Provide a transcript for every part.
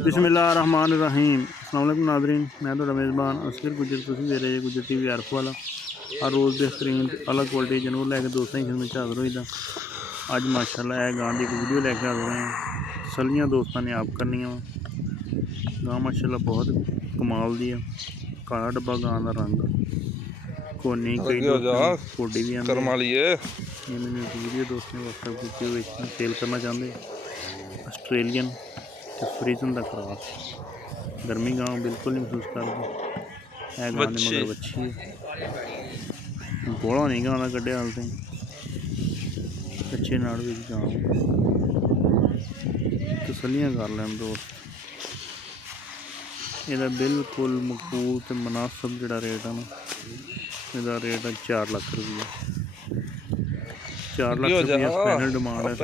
बिस्मिल्लाहिर्रहमानिर्रहीम। अस्सलाम वालेकुम नाज़रीन, मैं तो मेज़बान असगर गुजर तुसीं दे रहे गुजर टीवी आरफ वाला। हर रोज़ बेहतरीन अलग क्वालिटी जानवर लैके दोस्तों की खिदमत हाज़िर होई दा। अज माशाअल्लाह है गां की वीडियो लैके हाज़िर होए हैं। सलियां दोस्तों ने आप करनी गां माशाअल्लाह बहुत कमाल दी है। काला डब्बा गां का रंग कोनी कई कोडी भी आंदे मैंने वीडियो दोस्तों ने व्हाट्सएप की सेल करना चाहते आस्ट्रेलियन तो फ्रीजन का क्रॉस गर्मी गांव बिल्कुल नहीं महसूस करती है। गां ने मगर बच्ची है बोला नहीं गां का कढ़िया हाल तक अच्छे नाड़ गां तसलियां कर लैन दोस्त। यदा बिल्कुल मकबूल तो मुनासिब जोड़ा रेट है ना इसका रेट है 4 लाख रुपया। 4 लाख रुपया फाइनल डिमांड है।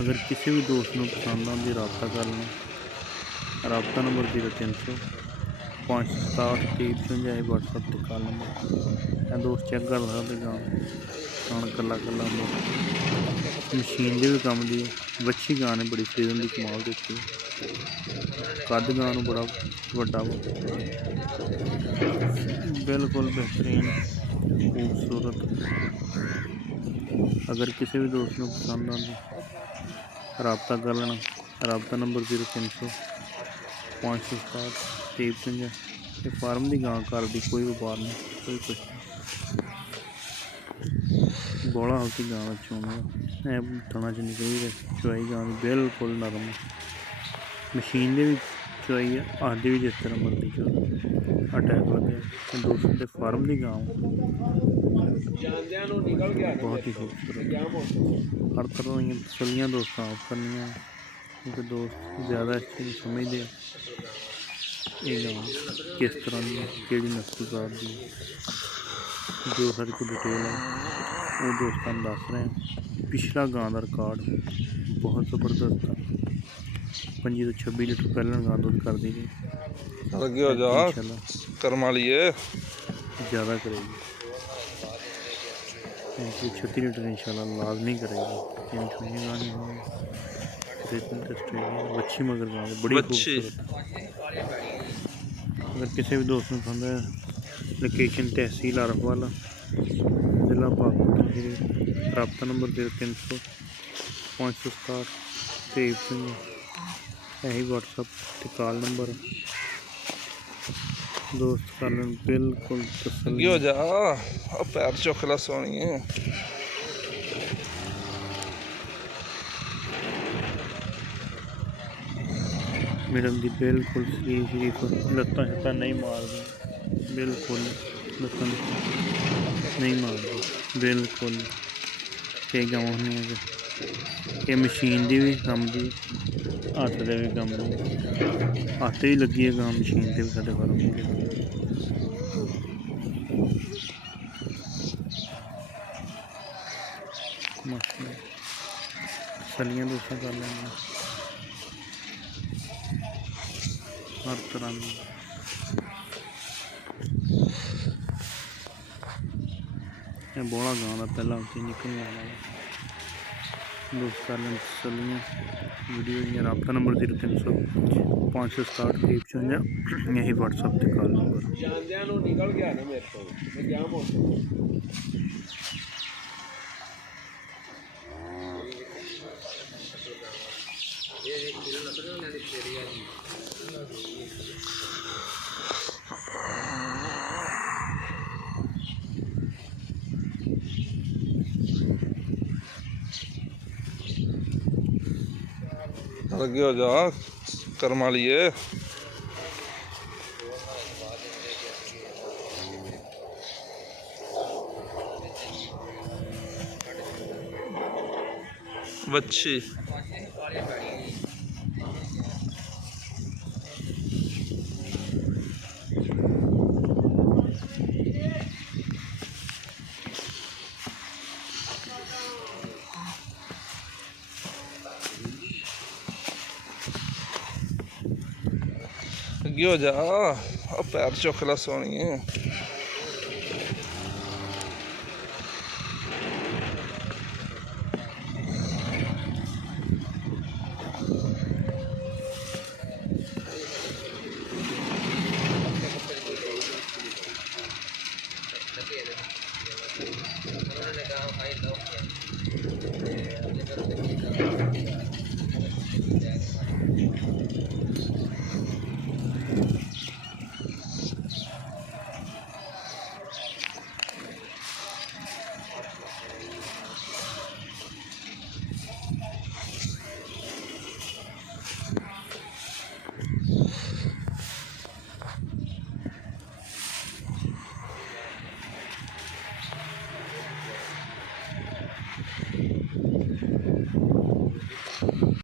अगर किसी भी दोस्त को पसंद आती रबता कर लें। रबता नंबर 0300 567 2355 व्हाट्सएप पर कॉल नंबर है दोस्त चेक कर सकते गां कला कला मशीन के भी काम की बच्ची गां ने बड़ी फ्रीजन की कमाल देखी कद गां बड़ा वड्डा बिल्कुल बेहतरीन खूबसूरत। अगर किसी भी दोस्त को पसंद आती रबता कर लेना। रबता नंबर 0300 567 2355। ये फार्म की गां घर की कोई व्यापार नहीं कोई कुछ बड़ा हल्की गां चोना थना च निकली चुआई गां बिल्कुल नरम मशीन की भी चुआई है आदि भी जिस तरह मर्जी चो अटैक लगे दोस्तों के फार्म की गां बहुत ही खूबसूरत हर तरह दी तसलियां दोस्तों आप करनी क्योंकि दोस्त ज़्यादा इस चीज़ समझते ये गां किस तरह की कि नस्ल कार की जो सारी को डिटेल है वो दोस्तों दस रहे हैं। पिछला गां का रिकॉर्ड बहुत ज़बरदस्त है 25 तो 26 लीटर पहले गां दूध कर दी गई ज़्यादा करेगी 36 लीटर इंशाल्लाह लाजमी करेगी। बच्ची मगर गां बड़ी खूबसूरत। अगर किसी भी दोस्त को पसंद है लोकेशन तहसील आरफ वाला जिला पाकिस्तान रबता नंबर 0300 567 2355 यही व्हाट्सएप ते कॉल नंबर दोस्त कर लें बिल्कुल तसल्ली हो जा पैर चौखला सोनी है। मैडम जी बिल्कुल शरीफ लत्तां शत्तां नहीं मारदी बिल्कुल लत्तां नहीं मारदी बिल्कुल ये गाँव नहीं है ये मशीन की भी कम की हत्थ के भी कम की हत्थ भी लगी है गां मशीन से भी साढ़े फार्म की सलियां दोस्तों कर लेंगे हर तरह की बोला गां का पहला निकलने वाला दोस्त कर लें सलियां वीडियो रबता नंबर 0300 567 2355 यही व्हाट्सएप पर कॉल नंबर लगे हो जा कर्मा लिए बच्ची लगी हो जा पैर चौखला सोनी है। उन्होंने कहा भाई लो